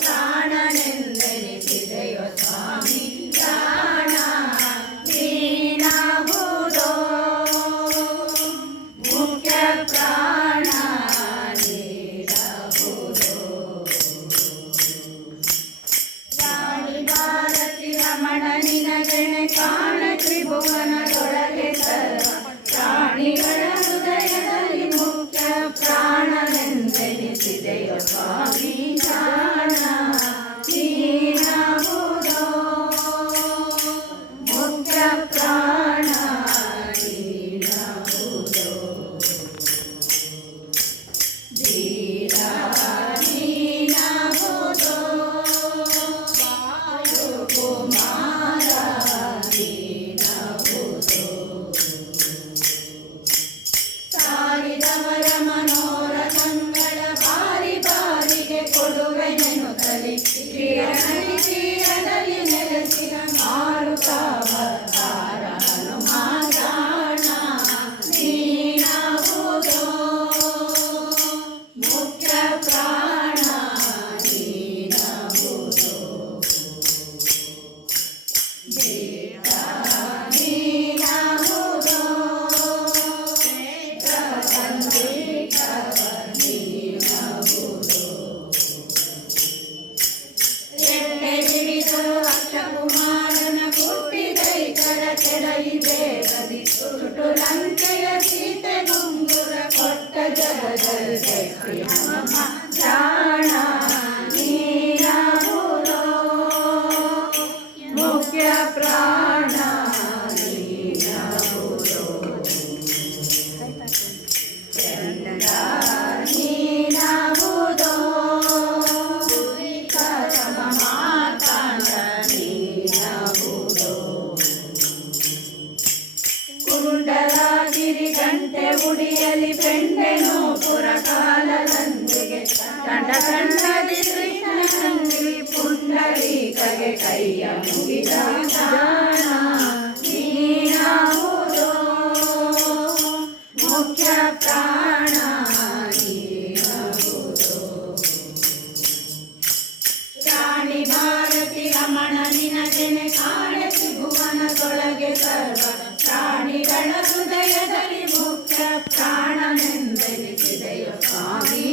time. ಸಾರಿದವರ ಮನೋರಥಗಳ ಬಾರಿ ಬಾರಿಗೆ ಕೊಡುವೆನೆನು ತಲಿ ತೀರದಲ್ಲಿ ತೀರದಲ್ಲಿ ನೆಲೆಸಿದ ಮಾರುತಾವತಾರ ಹನುಮಾನ ನೀನಾಗುವುದೋ ಮುಖ್ಯ ಪ್ರಾಣ ನೀನಾಗುವುದೋ ಬೇಡ ಹುಟ್ಟಿದೈಕರ ಕೆಳಗಿದೆ ಗದಿ ಸುಟ್ಟು ಲಂಕೆಯ ಸೀತೆ ಗುಂಗುರ ಕೊಟ್ಟ ಜಗದಲ್ಲಿ ಶಕ್ತಿ ಹನುಮ ಪ್ರಾಣ ಬಲಿ ಬೆಣ್ಣೆನು ಪುರಕಾಲದೊಂದಿಗೆ ಕಂಡ ಕಂಡದಿ ಕೃಷ್ಣನಂದಿ ಪುಂಡರೀಕಗೆ ಕೈಯ ಮುಗಿದ ನೀನಾವುದೋ ಮುಖ್ಯ ಪ್ರಾಣ ರಾಣಿ ಭಾರತಿ ರಮಣ ನಿನಗೆನೆ ಕಾಣಸಿ ಭುವನ ತೊಳಗೆ ಸರ್ವ எனக்கு தெய்வ சாமி